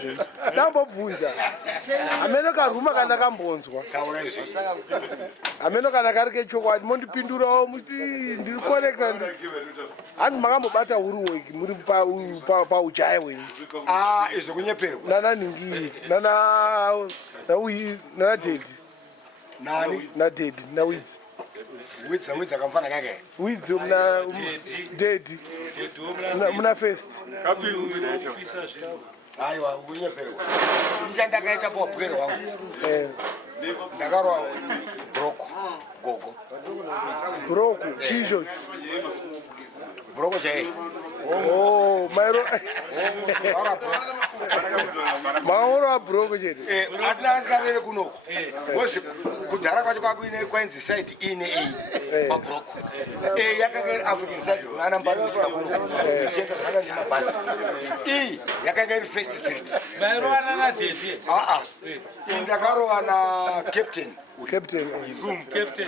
zve ndambobvunza ameno karuma kana kambonzwa ameno kana kari kechokwadi mondipindurawo muti ndiri korekta hanzi makambobata hurwork muri paujaya hwenyu izvo kunyeperwa nananhingi nanadhedhi nadhedhi nawidzi widzi akamfana kake widzi dhedhi muna first aiwa kunyeperwa nichandakaita pawabwere wangu ndakarwa broko gogo broko chisho broko chai mairo maoro abroko chete asina asikarere kunoko kozi kudhara kwacho kwakuine kwainzi site ine a pabroko yakanga iri african side kunana mbari kusvika kunoko ichienda zvakana nemabhazi i yakanga iri first street ndakarova na captain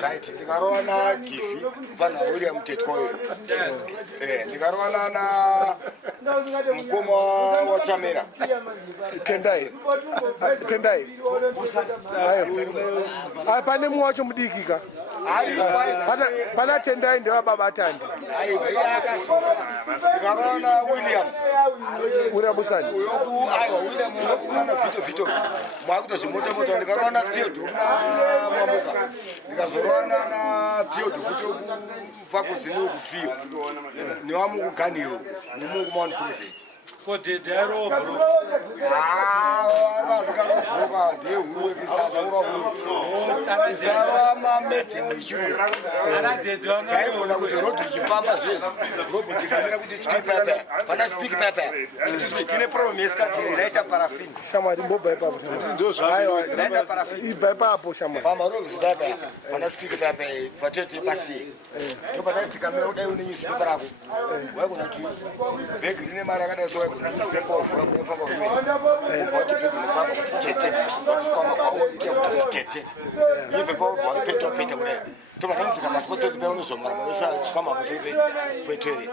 right ndikarova na gifi mfana william tetkoyo ndikarova na mukoma wa chamera tendai pane mumwe wacho mudikika pana tendai ndevababatandi ndikarova na william usani uyoku aiwa william unana vito mwakuita zvimotomota ndikarova na theodor na mwamuka ndikazorova na theodor futi okufakozi neokufiyo newamukuganhiro nemukumount president vasikarobhuka ndehuru wekisaaurwa mamedheni echirungu taibona kuti rodhi ichifamba zvezvi robho dzikamira kuti tswi papa pana spiki papa tine problem yesikatiri raita parafini shamwari mbobva ipapo raita parafini ibva ipapo shamwari pamarovhi papa pana spiki papa patete pasiye ndopatati tikamira kudai une newspaper rako waigona kuti bhegi rine mari yakadai so waigona newspaper wavhura kudai mfamba rumene ubva kuti bhegi nepapa kuti gete kwama kwavo ukiafuta kuti gete newspaper wabva uri petapeta kudai tomatanzika masipototi pe unozomara manosvika pamusoro petoilet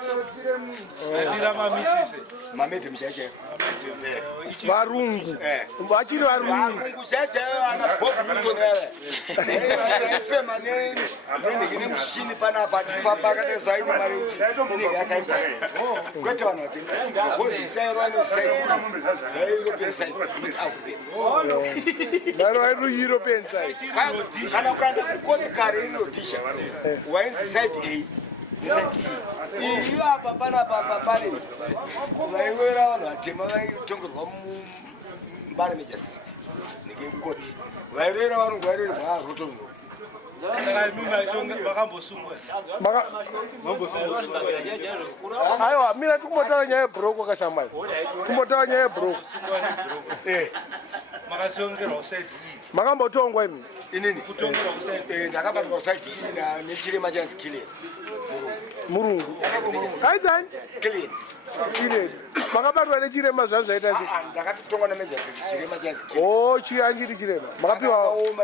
mamedhi muchaichaio varungu vachiri varungu chaichaio ana bob wilson aifema nenhiki nemushini panapa achifamba akadaizo aine mari inenge yakaimba kwete vanhu vati ozisairwanosaidaieuropean side maro airi european side kana ukaenda kukoti kare inodhisha wainzi side a iyo apa panapa pane vaingorera vanhu vatema vaitongerwa mumbare street nekekoti vairera varungu vairerwa rotono aiwa mina tikumbotaura nyaya yebroko kashamai timbotaura nyaya yebroko makambotongwa imi inini ndakabatwa kusaiti nechirema chanzi kileni murungu aidzani kileni makabatwa nechirema zvazvo zvaita sei ndakatotongwa namejasiti chirema chanzi chianjiri chirema makapiwaoma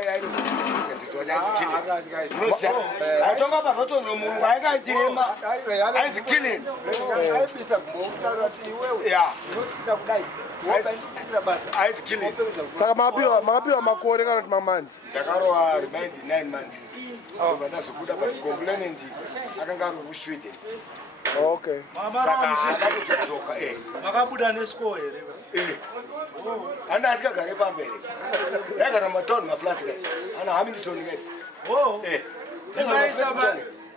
aitonga pazotonzo murungu ainge achirema ainzi kileni aizi kileni saka makapiwa makore kana kuti mamanzi ndakarova remind 9 months abva ndazobuda but complainant akanga ari kusweden okay akatozodzoka makabuda nesco here hana asikagare pambere yagara matoni maflaska ana hamilton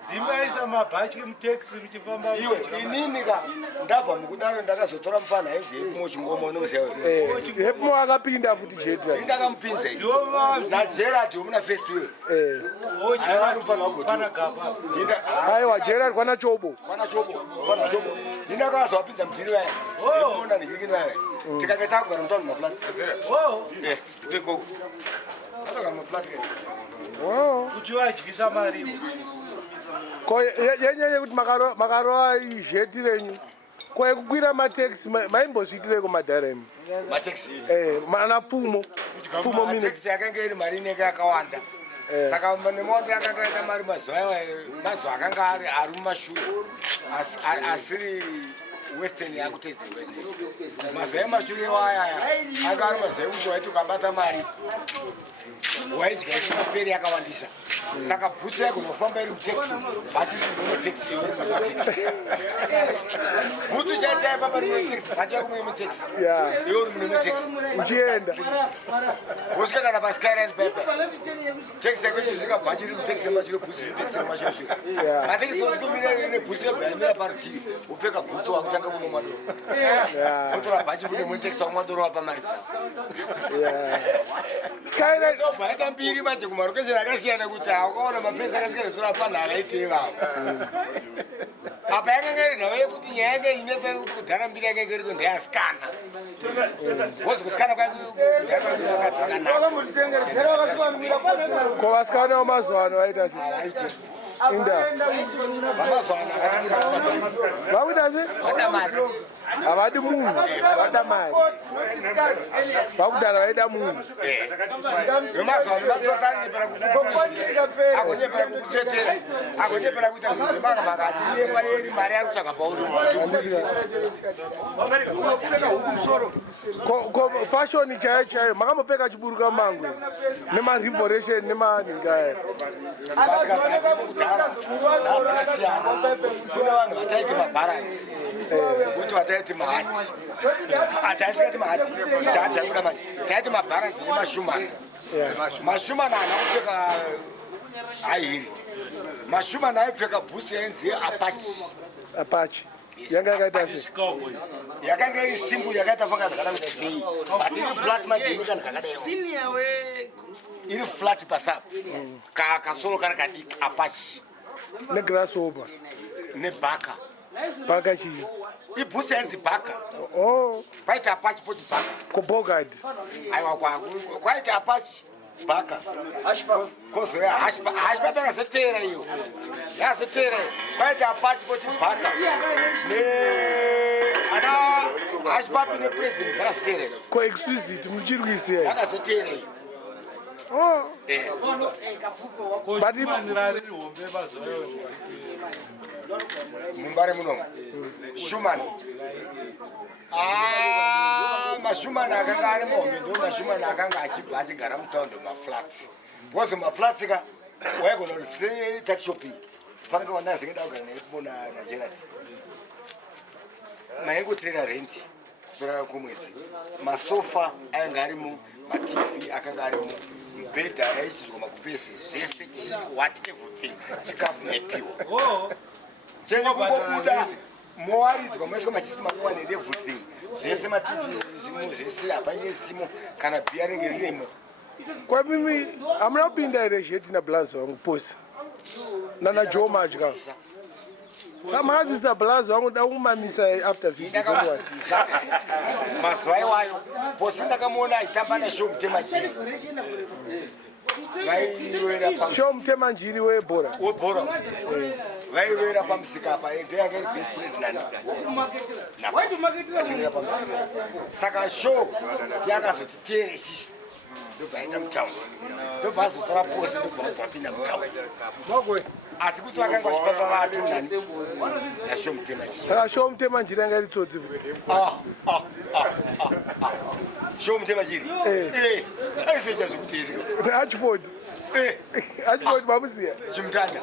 ndimaisa mabhachi mutaxi muchifamba iwe inini ka ndabva mukudaro ndakazotora mufana henzi hepimo chingoma unomuziva hepimo akapinda futi jeti ndakamupinza najerad womuna festival aiwa jerad kwana chobo ndinakazowapinza mudhiri vaya eona ndikikini vaya tikakaita kugara mutano maflat tekoko atogara maflat uchivadyisa mari yenyanye kuti makarova izheti renyu kwekukwira mataxi maimbozviitireko madharemi mana pfumo mataxi yakanga iri mari inenge yakawanda saka nemaondo yakanga ita mari mazuva akanga ari mumashure asiri western yakutedze mazaya mashure waya akari mazaya kuti waiti ukabata mari waidya isiperi yakawandisa saka bhutsu yagonofamba iri mutaxi bhachiinotaxi iwe uri mutaxi bhutsu chaichai papa rimwe taxi bhachi yako mune mutaxi iwe uri mune mutaxi uchienda wosvika kana paskyline pepe taxi yako ichisvika bhachi riri mutaxi yemashure bhutsu mutaxi yemashure mataxi osikumira nebhutsu yobvayamira parutivi upfeka bhutsu wakutanga kuno madoro otora bhachi kune mune taxi wakumadoro wapa mari Skyline vaita mbiri manje kumarokesheni akasiyana kuti hawakaona mapesa akasiyana panha akaitei vavo apa yakanga iri nhau yekuti nyaya yanga inesa kuti kudhara mbiri yakanga iriko ndeyasikana wozi kusikana ko vasikana vamazuva ano vaita sei inda vamazuva ano akati vakuita sei vada mari havadi munhu vada mari vakudhara vaida munhu vemazuva ano vasosanipera agonyepera kukuchetera agonyepera kuita zvimaka makati iyepa yeri mari ari kutsvaga pauri ko fashion chaiyo chaiyo makambopfeka chiburuka mangwe nemarivoration nemaninga kune vanhu vataiti mabharansi kuti vataiti mahati hataisikati mahati chahati chaikuda manje taiti mabharansi nemashumana mashumana hana kupfeka hairi mashumana aipfeka bhutsu yainzi apache yanga yakaita sei yakanga iri simbu yakaita fanga zvakada kuita sei but iri flat majenikana kakadaiwo iri flat pasapo kasoro kari kadiki apache negrasshopper nebhaka bhaka chii ibhutsu yainzi bhaka paita apache poti bhaka kobogard aiwa kwaita apache bhaka kozoya hashpapi yakazoteera iyo yakazoteera iyo kwaita apache poti bhaka ana hashpapi nepresident zvakazoteera iyo coexquisite muchirwisiya yakazoteera iyo mumbare munomu shuman mashumani akanga ari muhombe ndo mashumani akanga achibva achigara mutaundi maflats wozi maflats ka waigona kuti setakishopi fanaka wanazingida kugara naibona najerati maingoteera renti pera kumwedzi masofa ainga arimo matv akanga arimo mibhedha yaishidzwa makupesi zvese chii what everything chikafu maipiwa chenye kungobuda mowaridzwa maiswa machisi makuwane everything zvese matv zvimo zvese hapanyine simo kana bhiya renge riremo kwamimi hamuna kupinda here zheti nablazi wangu posi nana joe madya samazisa blazi wangu dakumamisa after ndakawatisa mazuva iwayo posi ndakamuona achitamba nashow mutema chiri vairoera show mutema njiri webhora vairoera pamusika apa ndoyanga iri best friend nani nachiroera pamusika saka show yakazotiteera isisu ndobva aenda mutaundi ndobva azotora posi ndobva apinda mutaundi asi kuti vakanga vachifamba vatu nani nashow mutema chiri saka show mutema njiri yanga iri tsotsi show mutema chiri aisecha zvokutezika neachford achford mamuziya chimutanda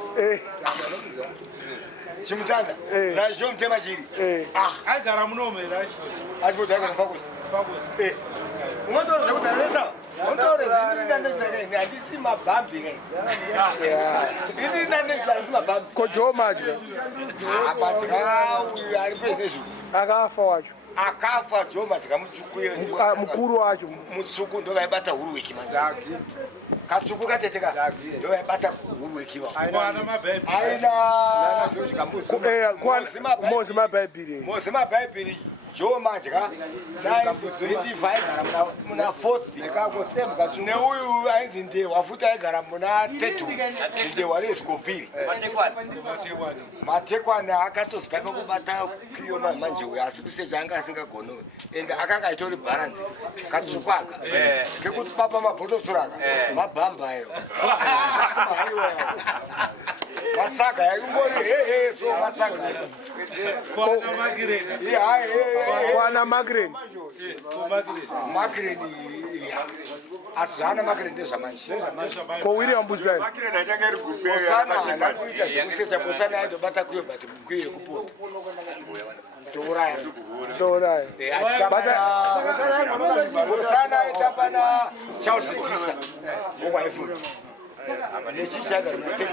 chimutanda nashow mutema chiri agara munomera achiford aikanofakosi unotaura zvekuti anesa ondorezindanezakaini handisi mabhambi kai ini ndanesa handisi mabhambi ko joe madya abatya uyu ari pezezvo akafa wacho akafa joe madya mutsvuku mukuru wacho mutsvuku ndo vaibata huruweki manje katsvuku kateteka ndo vaibata huruweki vao aina mozi mabhaibhiri mozi mabhaibhiri joe madya 1925 aigara muna 4th neuyu ainzi ndehwa futi aigara muna 32 ndehwa rezvikovhiri matekwani akatozotanga kubata kiyo manje uyo asi kusecha anga asingagonowe ende akanga aitori bharansi katsvukwaka kekuti papa mabhotosoraka mabhamba ayo Matsaka yakungori so matsaka. Kwana Margaret. Margaret azana Margaret ndezamanje. Ko William Busani. Sana nakuita zvekusesa Busani aitobata kuyo bati mukwiye kupota. Torai. Busani aitamba na Charles Tisa. Owaifuta. Nechishaga natenga.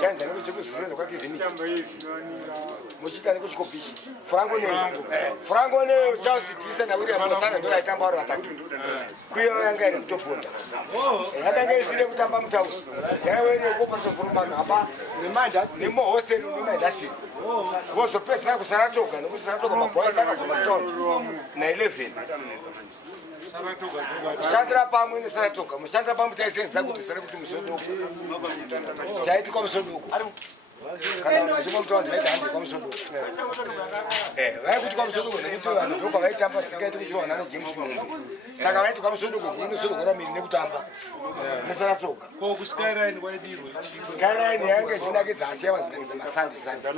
Chanza nikuchikuzuza kwake zimi. Muchita nikuchikofishi. Franco ne Charles Tisa na William Busani ndio aitamba wale watatu. Kuyo yanga ile kutoponda. Yatanga isire kutamba mtausi. Yawe ile kupa tofuruma ngaba. Nimo hostel ndimendasi. Wozo pesa yako saratoka nokusaratoka maboya saka kumatonto na 11. Shandra pamwe ni saratoka. Mushandra pamwe taisenza kuti sare kuti musodoko. Taiti kwa musodoko. Kana mazimo mtonto haita kwa musodoko. Vai kuti kwa musodoko nekuti vanhu ndoko vaitamba sikaiti kuchiwana na James Mumbi. Saka vaiti kwa musodoko kumusodoko ra miri nekutamba. Nesaratoka. Ko ku Skyline kwaidirwe. Skyline yange chinakidza asiya vanhu masandi sandi.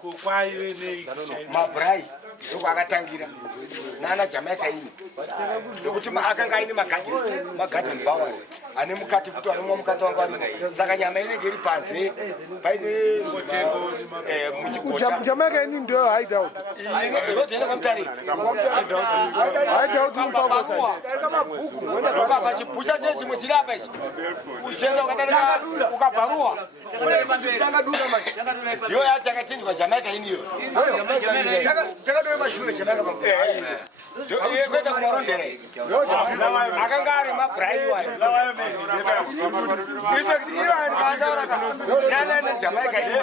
Ko kwaiwe nei. Mabrai ndoko akatangira. Nana Jamaica ini. Ndokuti akanga aine magarden bowers. Ane mukati futi anomwa mukati wangu arimo. Saka nyama inenge iri panze. Paine muchigocha. Jamaica ini ndio hideout. Ndotenda kwamtari. Hideout mfambosa. Kama bhuku. Ndoka pachibucha chechimwe chiri apa ichi. Ushenda ukadana ukabvarua. Tanga dura machi. Yo yacha akachinjwa Jamaica iniyo. Takadore mashure Jamaica pamoja. Yo kwenda kumarondera. Akanga ari mabrai wayo. Ndipekitiwa ani kataura ka. Yana Jamaica ini.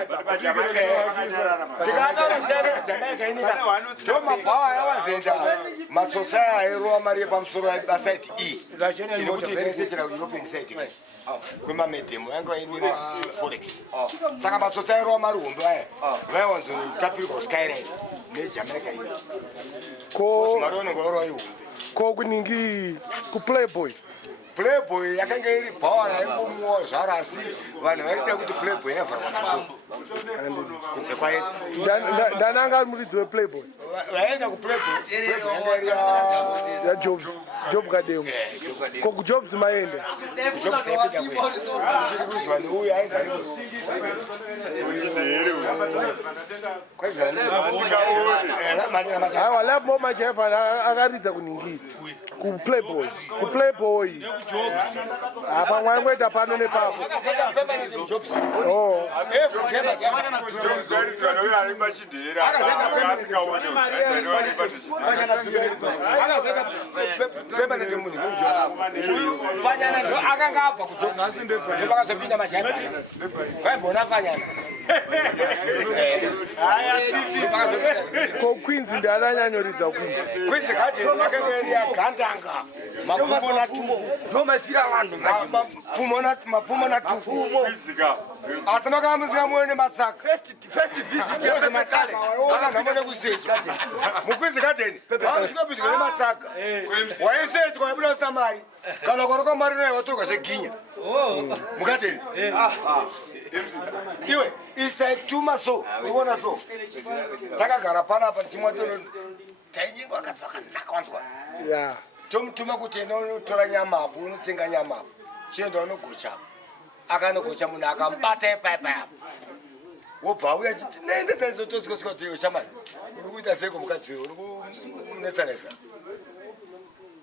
Tikataura ndani Jamaica ini ka. Ndo mabawa yawazenda. Masosaya airwa mari pamusoro asite E. Ndikuti nesechera European site. Kwema medemo yangu ini forex. Saka masosaya airwa mari humbo aya. Vawanzo tapiri kwa Skyline. Ne Jamaica ini. Ko Marone ngoro yo. ko kuningi ku Playboy. Playboy yakanga iri power yangumwo zvarasi vanhu vaida kuti Playboy yavarwa naso. Kunze kwaye. Ndananga muridzi we Playboy. Vaenda ku Playboy. Playboy yanga iri Ya Jobs. Job Gademu. Ko ku Jobs maende. Jobs yapita kwe. Chiri kuzwa ni uyu aenda ni. Kwa hivyo Hawa lab moma jefa akaridza kuningi. Ku Playboy. Ku Playboy. Apa mwangweta pano nepapo. Oh. Fanyana ndo akanga apa kujoka. Ndo akazopinda majamba. Kwa mbona fanyana? Ko Queens ndaranyanyoridza Queens. Queens kati yakanga ya gandanga. Mapfumo na tumu. Ndo mafira vanhu. Mapfumo na tumu. Asema kama mzee mwene Matsaka. First visit ya Matsaka. Ona namone kuzecha. Mukwizi kateni. Amshika bidiko ne Matsaka. Wayesechi kwa buda samari. Kana koroko mari nayo watuka seginya. Mukateni. Iwe isaituma so. Unaona so. Takagara pana hapa chimwadoro. Taijingo akatsoka nakwanzwa. Yeah. Tomtuma kuti unotora nyama hapo unotenga nyama hapo. Chienda unogocha. Akanogocha munhu akambata epaipa hapo. Wobva auya chiti nende taizotosikosika kuti iwe shamani. Uri kuita seko mukadzi uri kunetsanesa.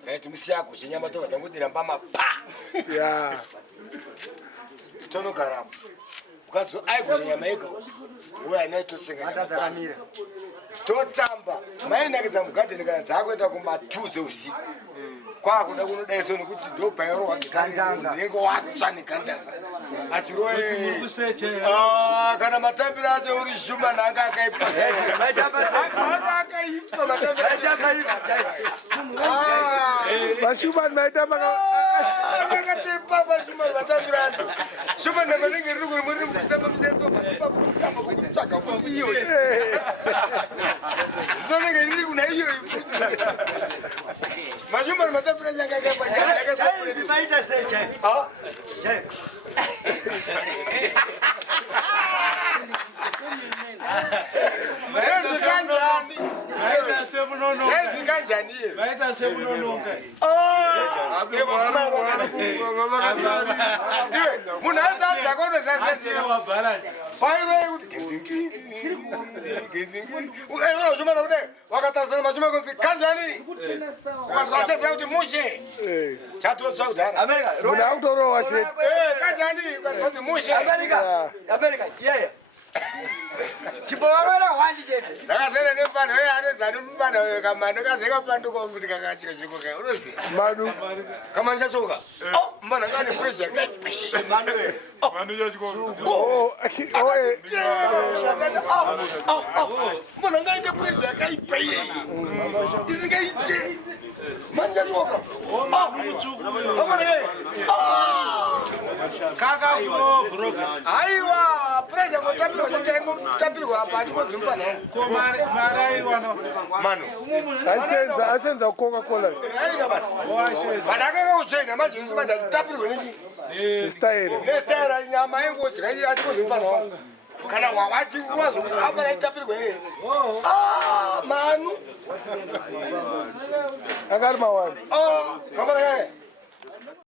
Right musiya gocha nyama tova tangodira mbama pa. Yeah. Tonogara hapo. Mukadzi aigocha nyama yega. Uya naitotsenga nyama. Totamba. Mainakidza mugadheni kana dzakuenda kuma2 dzeusiku. Kwakuda kunodaiso nekuti ndo bhairo wakitari nenge watsva negandanga. Achiroe. Kana matambira acho uri shuma nanga akaipa. Anga akaipa matambira akaipa. Bashumani maitamba akatipa bashumani matambira acho. Shuma namanenge riri kuri muri kuchitamba museto patipa kutamba kutsvaga kuti iyo. Zonenge riri kuna iyo. Mashumani matambira yanga akaipa yanga Maita seja. Ah? kanjani iye vaita semunonoka iwe munhu aita adhakono zazazvimana kude wakatarisana mashume kunzi kanjani ukazvacheza kuti mushe chatotsva kudhara munhu akutorowa chete kanjani ukazva kuti mushe America, yeah. Chibovara wandi chete. ndakazere nemupanda uye anezani mupanda uyo kamano kazeka panduko kuti kakachika chikoka unoziva manu kama nchachoka mbana ngane pressure vanhu chachikoro oye mbona ngaite pressure yakaipa iyeyi isingaite manchachoka aiwa pressure ngotapirwa chatapirwa apa achikodzimpana mano asenza Coca-Cola vadakakautsvaina mazhinji manje achitapirwe nechi style nesera nyama yengodya achikodzimpana kana wawachiwazoapa naitapirwe iye manu angari mawani kamana